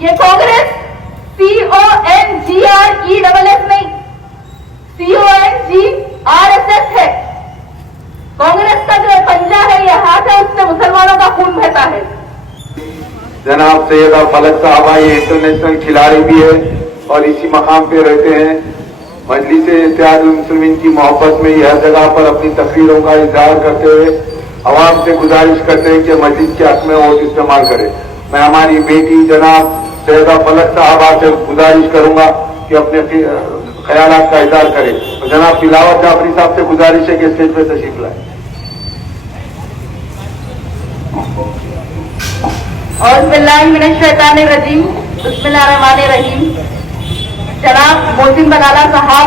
ये कांग्रेस CONGRESS नहीं, CONGRSS है। कांग्रेस का जो पंजा है, ये हाथ है, उससे मुसलमानों का खून बहता है। जनाब सैयदा फलक साहबा ये इंटरनेशनल खिलाड़ी भी है और इसी मकाम पे रहते हैं। मजलिस इत्तेहादुल मुस्लिमीन की मोहब्बत में ये हर जगह पर अपनी तकरीरों का इजहार करते हुए आवाम से गुजारिश करते हैं कि मस्जिद के हक में वोट इस्तेमाल करें। मैं हमारी बेटी जनाब सैयदा फलक साहबा से गुजारिश करूंगा कि अपने ख्यालात का इजहार करें। तो जनाब तिलावत जाफरी साहब से गुजारिश है कि स्टेज पर तशरीफ लाए। औज़ुबिल्लाहिमिनश्शैतानिर्रजीम, बिस्मिल्लाहिर्रहमानिर्रहीम। जनाब मोहसिन बलाला साहब,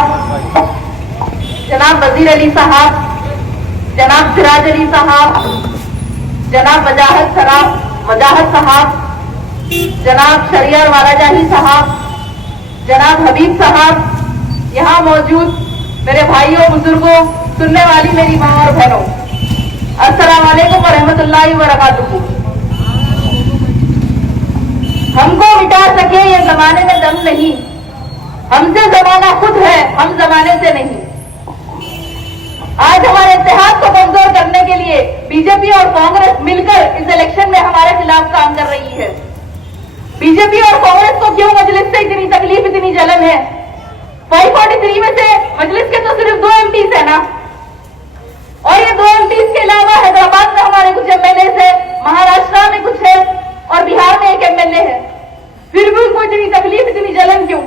जनाब वजीर अली साहब, जनाब सिराज अली साहब, जनाब वजाहत साहब, जनाब शरियार वालाजाही साहब, जनाब हबीब साहब, यहाँ मौजूद मेरे भाइयों बुजुर्गों, सुनने वाली मेरी माँ और बहनों, अस्सलाम वालेकुम व रहमतुल्लाहि व बरकातुहू। हमको मिटा सके ये जमाने में दम नहीं, हमसे जमाना खुद है, हम जमाने से नहीं। आज हमारे इत्तेहाद को कमजोर करने के लिए बीजेपी और कांग्रेस मिलकर इस इलेक्शन में हमारे खिलाफ काम कर रही है। बीजेपी और कांग्रेस को क्यों मजलिस से इतनी तकलीफ, इतनी जलन है? 543 में से मजलिस के तो सिर्फ 2 MPs है ना, और ये 2 MPs के अलावा हैदराबाद में हमारे कुछ MLA है, महाराष्ट्र में कुछ है और बिहार में एक MLA है। फिर भी उनको इतनी तकलीफ, इतनी जलन क्यों?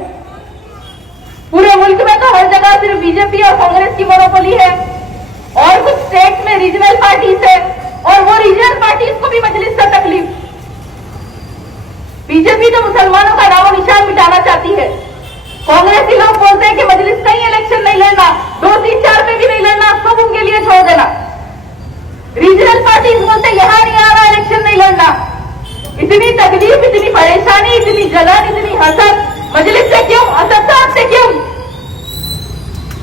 पूरे मुल्क में तो हर जगह सिर्फ बीजेपी और कांग्रेस की मोनोपोली है, और कुछ स्टेट में रीजनल पार्टीज है, और वो रीजनल पार्टीज को भी मजलिस से तकलीफ। बीजेपी तो मुसलमानों का नामो निशान मिटाना चाहती है। कांग्रेसी लोग बोलते हैं कि मजलिस का ही इलेक्शन नहीं लड़ना, 2, 3, 4 में भी नहीं लड़ना, सब उनके लिए छोड़ देना। रीजनल पार्टीज बोलते यहाँ नहीं आना, इलेक्शन नहीं लड़ना। इतनी तकलीफ, इतनी परेशानी, इतनी जलन, इतनी हसद मजलिस से क्यों? असद साहब से क्यों?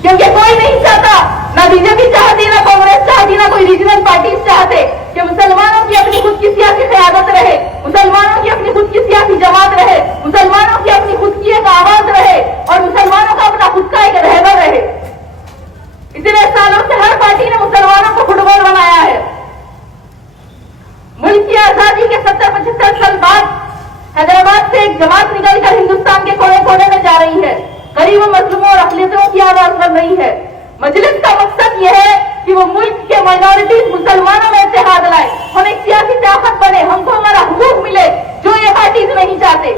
क्योंकि कोई नहीं चाहता, ना बीजेपी चाहती, ना कांग्रेस चाहती, ना कोई रीजनल पार्टीज चाहते कि मुसलमानों की अपनी खुद की सियासी क़यादत रहे, मुसलमानों की अपनी खुद की सियासी जमात रहे, मुसलमानों की अपनी खुद की एक आवाज रहे, और मुसलमानों का अपना खुद का एक रहबर रहे। इतने सालों से हर पार्टी ने मुसलमानों को फुटबॉल बनाया है। मुल्क की आजादी के 70-75 साल बाद हैदराबाद से एक जमात निकलकर हिंदुस्तान के कोने कोने में जा रही है, गरीबों, मजलूमों और अक़लियतों की आवाज बन रही है। मजलिस का मकसद यह है कि वो मुल्क के माइनॉरिटीज मुसलमानों में इत्तेहाद लाए, हम एक सियासी ताकत बने, हमको हमारा हुकूक मिले जो ये पार्टीज नहीं चाहते।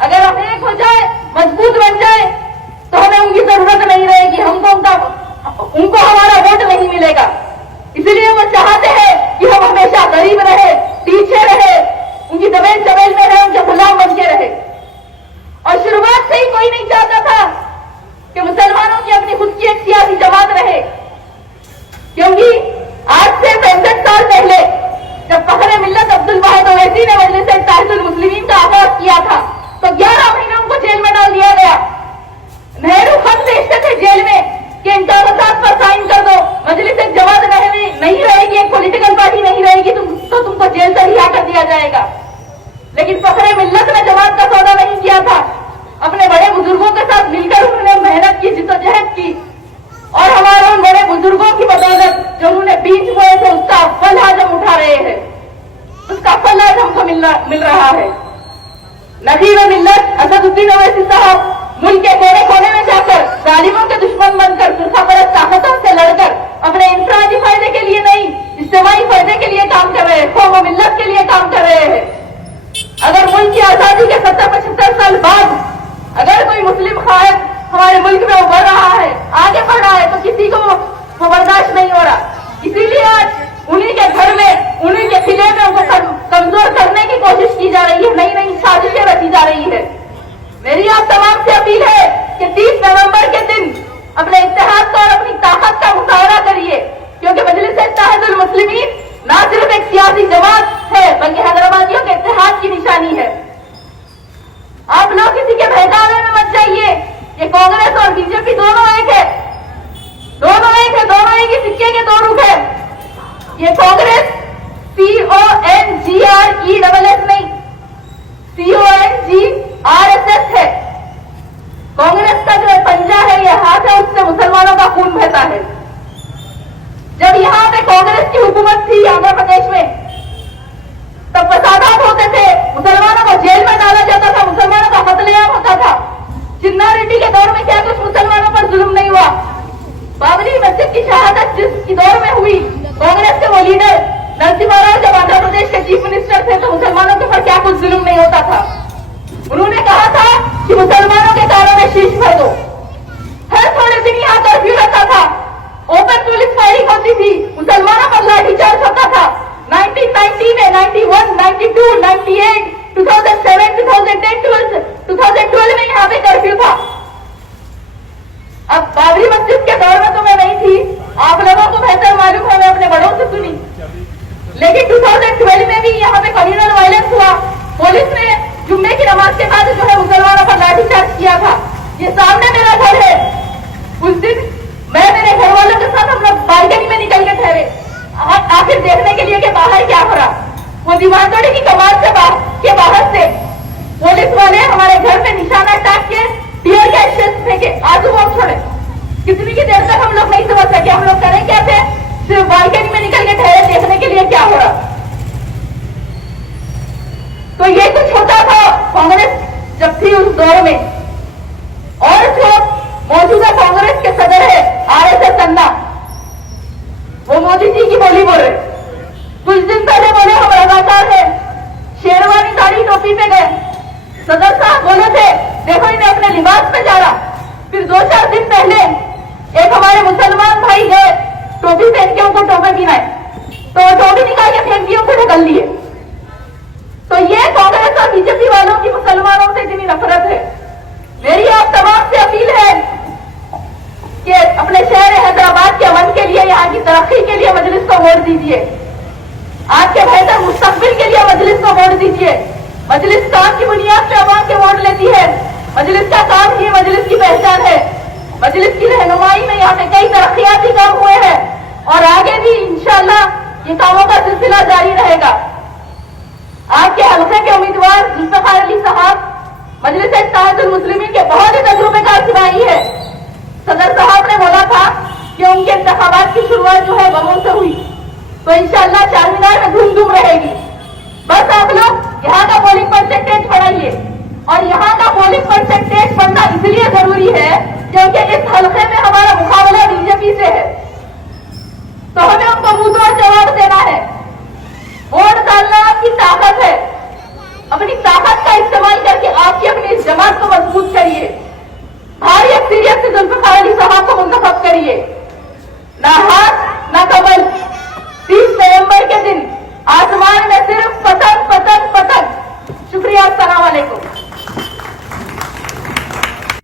अगर हम एक हो जाए, मजबूत बन जाए, तो हमें उनकी जरूरत नहीं रहेगी, उनको हमारा वोट नहीं मिलेगा। इसलिए वो चाहते हैं कि हम हमेशा गरीब रहे, पीछे रहे, उनकी जमीन जमीन में रहे, उनके गुलाम बन के रहे। और शुरुआत से ही कोई नहीं चाहता था कि मुसलमानों की अपनी खुद की एक सियासी जमात रहे, क्योंकि आज से 65 साल पहले जब फखरे मिल्लत अब्दुल वाहिद ओवैसी ने मजलिस इत्तेहादुल मुस्लिमीन का आगाज किया था, तो 11 महीने उनको जेल में डाल दिया गया। नेहरू खत भेजते थे जेल में कि इन कागजात पर साइन कर दो, मजलिस एक जमात नहीं रहेगी, एक पॉलिटिकल पार्टी नहीं रहेगी, तो तुमको जेल से रिहा कर दिया जाएगा। लेकिन फखरे मिल्लत ने जमात का सौदा नहीं किया था, अपने बड़े बुजुर्गों के साथ मिलकर उन्होंने मेहनत की, जिद्दोजहद की, और हमारे उन बड़े बुजुर्गों की बदौलत जो उन्होंने बीज बोए थे उसका फल आज हम उठा रहे हैं, उसका फल आज हमको मिल रहा है। नजीर मिल्लत असदुद्दीन ओवैसी साहब मुल्क के कोने कोने में जाकर जालिमों के दुश्मन बनकर, फिरकापरस्त ताकतों से लड़कर अपने इंफरादी फायदे के लिए नहीं, इज्तिमाई फायदे के लिए काम कर रहे हैं, कौम व मिल्लत के लिए काम कर रहे हैं। अगर मुल्क की आजादी के 70-75 साल बाद अगर कोई मुस्लिम खायद हमारे मुल्क में उभर रहा है, आगे बढ़ रहा है, तो किसी को वो बर्दाश्त नहीं हो रहा। इसीलिए आज उन्हीं के घर में, उन्हीं के किले में उनको कमजोर करने की कोशिश की जा रही है, नई नई साजिशें रची जा रही है। मेरी आप तमाम से अपील है कि 30 नवंबर के दिन अपने इत्तेहाद का और अपनी ताकत का मुजाहरा करिए, क्योंकि मजलिस इत्तेहादुल मुस्लिमीन ना सिर्फ एक सियासी जमात है बल्कि हैदराबादियों के इत्तेहाद की निशानी है। आप लोग किसी के बहकावे में मत जाइए, ये कांग्रेस और बीजेपी दोनों एक है, दोनों एक है, दोनों एक ही सिक्के के 2 रुख है। ये कांग्रेस CONGRESS नहीं, नमाज के बाद जो है मुसलमानों पर लाठीचार्ज किया था, ये सामने मेरा घर है। उस दिन मैं मेरे घर वालों के साथ हम लोग बालकनी में निकल के ठहरे आखिर देखने के लिए कि बाहर क्या हो रहा। वो दीवानतोड़ी की कमान के बाहर से पुलिस वाले हमारे घर में निशाना टाक के टीयर गैस फेंके, आजू बम छोड़े। कितनी की देर तक हम लोग नहीं समझ सके हम लोग करें क्या थे, सिर्फ बालकनी में निकल के ठहरे देखने के लिए क्या हो रहा। तो ये कुछ होता था कांग्रेस जब थी उस दौर में। और जो मौजूदा कांग्रेस के सदर है RSS अन्ना, वो मोदी जी की बोली बोल रहे। कुछ दिन पहले बोले हम रजाकार है, शेरवानी साड़ी टोपी पे गए। सदर साहब बोले थे देखो इन्हें अपने लिबास में जा रहा। फिर 2-4 दिन पहले एक हमारे मुसलमान भाई गए टोपी पहन के उनको टोपे पिनाए, तो टोपी निकाल के फेंक दिए, उनको ढकल लिए। तो ये कांग्रेस और बीजेपी वालों की मुसलमानों से इतनी नफरत है। मेरी आप तमाम से अपील है कि अपने शहर हैदराबाद के अमन के लिए, यहाँ की तरक्की के लिए मजलिस को वोट दीजिए। आपके बेहतर मुस्तकबिल के लिए मजलिस को वोट दीजिए। मजलिस काम की बुनियाद पे अवाम के वोट लेती है। मजलिस का काम ही मजलिस की पहचान है। मजलिस की रहनुमाई में यहाँ पे कई तरक्याती काम हुए हैं और आगे भी इंशाअल्लाह ये कामों का सिलसिला जारी रहेगा। आपके हल्के के उम्मीदवार जुल्फ़िकार अली साहब मजलिस इत्तेहादुल मुस्लिमीन के बहुत ही तजुर्बेकार सिपाही है। सदर साहब ने बोला था कि उनके इंतखाबात की शुरुआत जो है बमों से हुई, तो इंशाअल्लाह चारमीनार में धूम धूम रहेगी। बस आप लोग यहाँ का पोलिंग परसेंटेज बढ़ाइए। और यहाँ का पोलिंग परसेंटेज बढ़ना इसलिए जरूरी है क्योंकि इस हल्के में हमारा मुकाबला बीजेपी से है, तो हमें उनको मुंहतोड़ जवाब देना है। वोट डालना आपकी ताकत है, अपनी ताकत का इस्तेमाल करके आपकी अपनी इस जमात को मजबूत करिए।